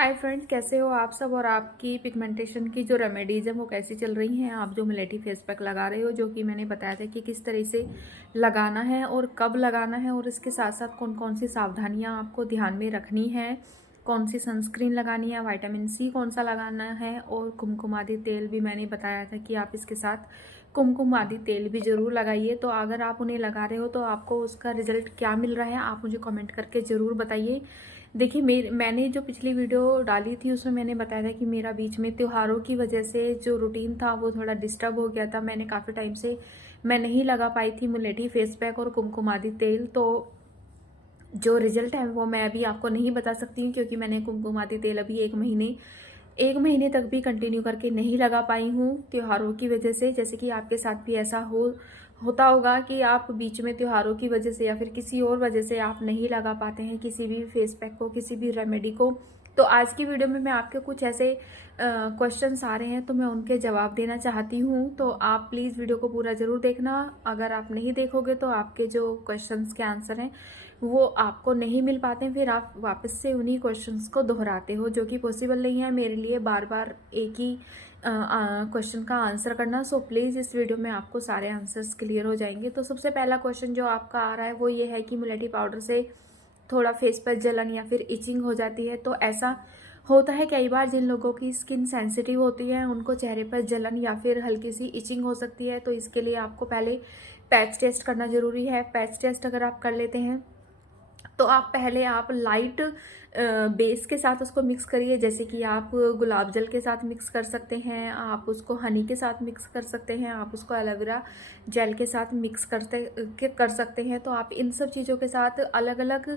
Hi friends, कैसे हो आप सब। और आपकी पिगमेंटेशन की जो रेमेडीज हैं वो कैसी चल रही हैं। आप जो मिलेटी फेस पैक लगा रहे हो, जो कि मैंने बताया था कि किस तरह से लगाना है और कब लगाना है, और इसके साथ साथ कौन कौन सी सावधानियां आपको ध्यान में रखनी है, कौन सी सनस्क्रीन लगानी है, विटामिन सी कौन सा लगाना है, और कुमकुम आदि तेल भी मैंने बताया था कि आप इसके साथ कुमकुम आदि तेल भी ज़रूर लगाइए। तो अगर आप उन्हें लगा रहे हो तो आपको उसका रिजल्ट क्या मिल रहा है, आप मुझे कमेंट करके ज़रूर बताइए। देखिए, मैंने जो पिछली वीडियो डाली थी उसमें मैंने बताया था कि मेरा बीच में त्योहारों की वजह से जो रूटीन था वो थोड़ा डिस्टर्ब हो गया था। मैंने काफ़ी टाइम से मैं नहीं लगा पाई थी मुलेठी फेस पैक और कुमकुम आदि तेल। तो जो रिजल्ट है वो मैं अभी आपको नहीं बता सकती हूँ, क्योंकि मैंने कुमकुम आदि तेल अभी एक महीने तक भी कंटिन्यू करके नहीं लगा पाई हूँ त्योहारों की वजह से। जैसे कि आपके साथ भी ऐसा होता होगा कि आप बीच में त्योहारों की वजह से या फिर किसी और वजह से आप नहीं लगा पाते हैं किसी भी फेस पैक को, किसी भी रेमेडी को। तो आज की वीडियो में मैं आपके कुछ ऐसे क्वेश्चंस आ रहे हैं तो मैं उनके जवाब देना चाहती हूँ। तो आप प्लीज़ वीडियो को पूरा ज़रूर देखना। अगर आप नहीं देखोगे तो आपके जो क्वेश्चंस के आंसर हैं वो आपको नहीं मिल पाते हैं, फिर आप वापस से उन्हीं क्वेश्चंस को दोहराते हो, जो कि पॉसिबल नहीं है मेरे लिए बार बार एक ही क्वेश्चन का आंसर करना। सो प्लीज़ इस वीडियो में आपको सारे आंसर्स क्लियर हो जाएंगे। तो सबसे पहला क्वेश्चन जो आपका आ रहा है वो ये है कि मुलेठी पाउडर से थोड़ा फेस पर जलन या फिर इचिंग हो जाती है। तो ऐसा होता है कई बार, जिन लोगों की स्किन सेंसिटिव होती है उनको चेहरे पर जलन या फिर हल्की सी इचिंग हो सकती है। तो इसके लिए आपको पहले पैच टेस्ट करना ज़रूरी है। पैच टेस्ट अगर आप कर लेते हैं तो आप लाइट बेस के साथ उसको मिक्स करिए। जैसे कि आप गुलाब जल के साथ मिक्स कर सकते हैं, आप उसको हनी के साथ मिक्स कर सकते हैं, आप उसको एलोवेरा जेल के साथ मिक्स कर सकते हैं। तो आप इन सब चीज़ों के साथ अलग अलग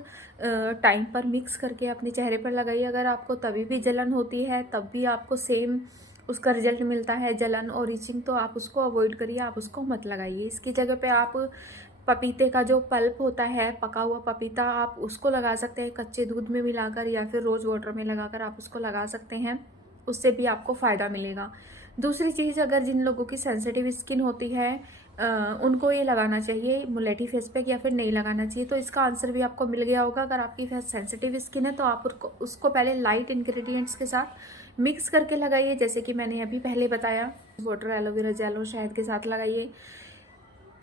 टाइम पर मिक्स करके अपने चेहरे पर लगाइए। अगर आपको तभी भी जलन होती है, तब भी आपको सेम उसका रिजल्ट मिलता है जलन और इचिंग, तो आप उसको अवॉइड करिए, आप उसको मत लगाइए। इसकी जगह पे आप पपीते का जो पल्प होता है, पका हुआ पपीता, आप उसको लगा सकते हैं कच्चे दूध में मिलाकर या फिर रोज़ वाटर में लगाकर आप उसको लगा सकते हैं। उससे भी आपको फ़ायदा मिलेगा। दूसरी चीज़, अगर जिन लोगों की सेंसिटिव स्किन होती है उनको ये लगाना चाहिए मुलेठी फेस पैक या फिर नहीं लगाना चाहिए। तो इसका आंसर भी आपको मिल गया होगा। अगर आपकी फेस सेंसिटिव स्किन है तो आप उसको पहले लाइट इंग्रेडिएंट्स के साथ मिक्स करके लगाइए, जैसे कि मैंने अभी पहले बताया, वाटर, एलोवेरा जेल और शहद के साथ लगाइए।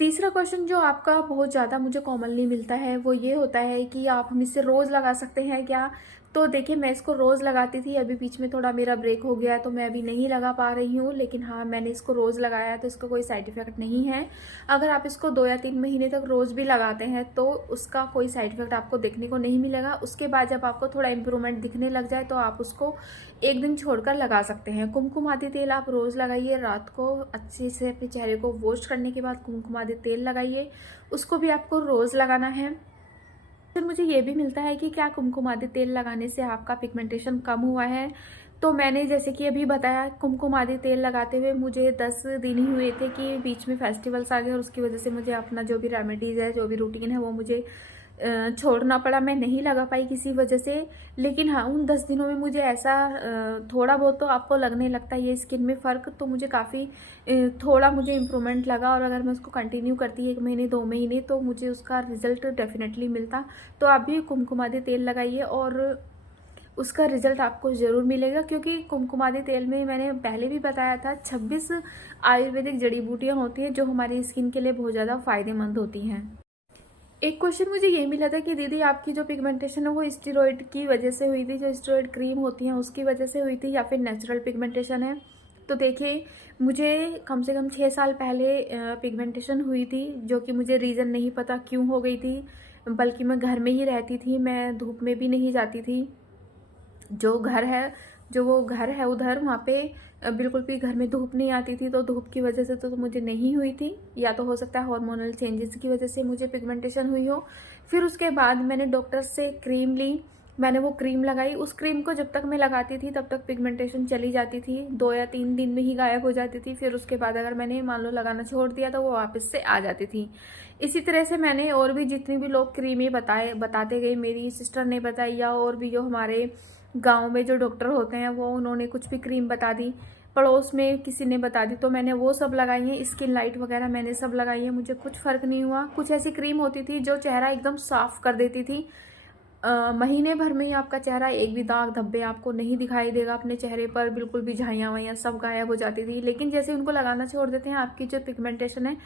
तीसरा क्वेश्चन जो आपका बहुत ज़्यादा मुझे कॉमनली मिलता है वो ये होता है कि आप हम इसे रोज़ लगा सकते हैं क्या। तो देखिए, मैं इसको रोज़ लगाती थी, अभी बीच में थोड़ा मेरा ब्रेक हो गया है तो मैं अभी नहीं लगा पा रही हूँ। लेकिन हाँ, मैंने इसको रोज़ लगाया है तो इसका कोई साइड इफ़ेक्ट नहीं है। अगर आप इसको 2 या 3 महीने तक रोज़ भी लगाते हैं तो उसका कोई साइड इफ़ेक्ट आपको देखने को नहीं मिलेगा। उसके बाद जब आपको थोड़ा इम्प्रूवमेंट दिखने लग जाए तो आप उसको एक दिन छोड़कर लगा सकते हैं। कुमकुम आदि तेल आप रोज़ लगाइए, रात को अच्छे से अपने चेहरे को वॉश करने के बाद कुमकुम आदि तेल लगाइए, उसको भी आपको रोज़ लगाना है। फिर मुझे ये भी मिलता है कि क्या कुमकुम आदि तेल लगाने से आपका पिगमेंटेशन कम हुआ है। तो मैंने जैसे कि अभी बताया, कुमकुम आदि तेल लगाते हुए मुझे 10 दिन ही हुए थे कि बीच में फेस्टिवल्स आ गए और उसकी वजह से मुझे अपना जो भी रेमेडीज़ है, जो भी रूटीन है वो मुझे छोड़ना पड़ा। मैं नहीं लगा पाई किसी वजह से। लेकिन हाँ, उन 10 दिनों में मुझे ऐसा थोड़ा बहुत तो आपको लगने लगता है ये स्किन में फ़र्क, तो मुझे काफ़ी थोड़ा मुझे इम्प्रूवमेंट लगा। और अगर मैं उसको कंटिन्यू करती 1 महीने 2 महीने तो मुझे उसका रिजल्ट डेफिनेटली मिलता। तो आप भी कुमकुमादी तेल लगाइए और उसका रिजल्ट आपको ज़रूर मिलेगा, क्योंकि कुमकुमादी तेल में मैंने पहले भी बताया था 26 आयुर्वेदिक जड़ी बूटियाँ होती हैं जो हमारी स्किन के लिए बहुत ज़्यादा फ़ायदेमंद होती हैं। एक क्वेश्चन मुझे ये मिला था कि दीदी, आपकी जो पिगमेंटेशन है वो स्टेरॉइड की वजह से हुई थी, जो स्टेरॉइड क्रीम होती है उसकी वजह से हुई थी या फिर नेचुरल पिगमेंटेशन है। तो देखिए, मुझे कम से कम 6 साल पहले पिगमेंटेशन हुई थी, जो कि मुझे रीज़न नहीं पता क्यों हो गई थी। बल्कि मैं घर में ही रहती थी, मैं धूप में भी नहीं जाती थी। जो घर है जो वो घर है उधर, वहाँ पे बिल्कुल भी घर में धूप नहीं आती थी। तो धूप की वजह से तो मुझे नहीं हुई थी, या तो हो सकता है हार्मोनल चेंजेस की वजह से मुझे पिगमेंटेशन हुई हो। फिर उसके बाद मैंने डॉक्टर से क्रीम ली, मैंने वो क्रीम लगाई। उस क्रीम को जब तक मैं लगाती थी तब तक पिगमेंटेशन चली जाती थी, 2 या 3 दिन में ही गायब हो जाती थी। फिर उसके बाद अगर मैंने मान लो लगाना छोड़ दिया तो वो वापस से आ जाती थी। इसी तरह से मैंने और भी जितनी भी लोग क्रीमें बताते गए, मेरी सिस्टर ने बताई या और भी जो हमारे गांव में जो डॉक्टर होते हैं वो, उन्होंने कुछ भी क्रीम बता दी, पड़ोस में किसी ने बता दी, तो मैंने वो सब लगाई है। स्किन लाइट वगैरह मैंने सब लगाई है, मुझे कुछ फ़र्क नहीं हुआ। कुछ ऐसी क्रीम होती थी जो चेहरा एकदम साफ़ कर देती थी, महीने भर में ही आपका चेहरा एक भी दाग धब्बे आपको नहीं दिखाई देगा अपने चेहरे पर, बिल्कुल भी झाइयाँ वाइयाँ सब गायब हो जाती थी। लेकिन जैसे उनको लगाना छोड़ देते हैं, आपकी जो पिगमेंटेशन है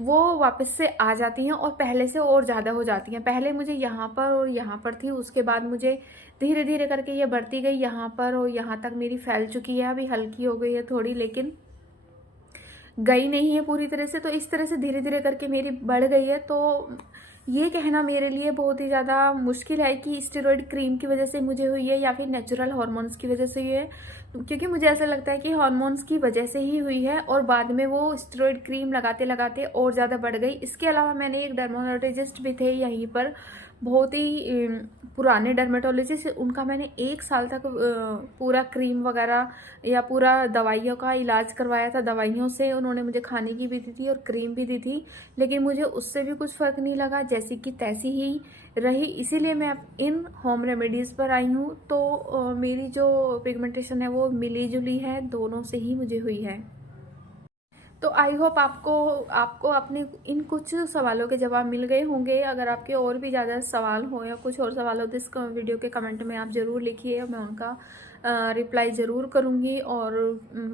वो वापस से आ जाती हैं और पहले से और ज़्यादा हो जाती हैं। पहले मुझे यहाँ पर और यहाँ पर थी, उसके बाद मुझे धीरे धीरे करके ये बढ़ती गई यहाँ पर, और यहाँ तक मेरी फैल चुकी है। अभी हल्की हो गई है थोड़ी, लेकिन गई नहीं है पूरी तरह से। तो इस तरह से धीरे धीरे करके मेरी बढ़ गई है। तो ये कहना मेरे लिए बहुत ही ज़्यादा मुश्किल है कि स्टेरॉइड क्रीम की वजह से मुझे हुई है या फिर नेचुरल हार्मोन्स की वजह से हुई है, क्योंकि मुझे ऐसा लगता है कि हार्मोन्स की वजह से ही हुई है और बाद में वो स्टेरॉइड क्रीम लगाते लगाते और ज़्यादा बढ़ गई। इसके अलावा मैंने एक डर्मेटोलॉजिस्ट भी थे यहीं पर, बहुत ही पुराने डर्मेटोलॉजिस्ट, उनका मैंने 1 साल तक पूरा क्रीम वगैरह या पूरा दवाइयों का इलाज करवाया था। दवाइयों से उन्होंने मुझे खाने की भी दी थी और क्रीम भी दी थी, लेकिन मुझे उससे भी कुछ फ़र्क नहीं लगा, जैसी कि तैसी ही रही। इसीलिए मैं अब इन होम रेमेडीज़ पर आई हूँ। तो मेरी जो पिगमेंटेशन है वो मिली जुली है, दोनों से ही मुझे हुई है। तो आई होप आपको अपने इन कुछ सवालों के जवाब मिल गए होंगे। अगर आपके और भी ज़्यादा सवाल हो या कुछ और सवाल हो तो इस वीडियो के कमेंट में आप ज़रूर लिखिए, मैं उनका रिप्लाई ज़रूर करूँगी। और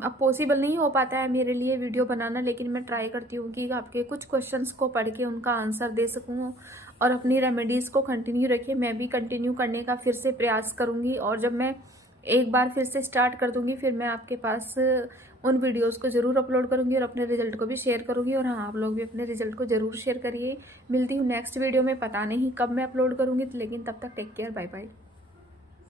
अब पॉसिबल नहीं हो पाता है मेरे लिए वीडियो बनाना, लेकिन मैं ट्राई करती हूँ कि आपके कुछ क्वेश्चंस को पढ़ के उनका आंसर दे सकूँ और अपनी रेमेडीज़ को कंटिन्यू रखिए। मैं भी कंटिन्यू करने का फिर से प्रयास करूँगी, और जब मैं एक बार फिर से स्टार्ट कर दूँगी फिर मैं आपके पास उन वीडियोस को ज़रूर अपलोड करूँगी और अपने रिजल्ट को भी शेयर करूँगी। और हाँ, आप लोग भी अपने रिजल्ट को ज़रूर शेयर करिए। मिलती हूँ नेक्स्ट वीडियो में, पता नहीं कब मैं अपलोड करूँगी, लेकिन तब तक टेक केयर, बाय बाय।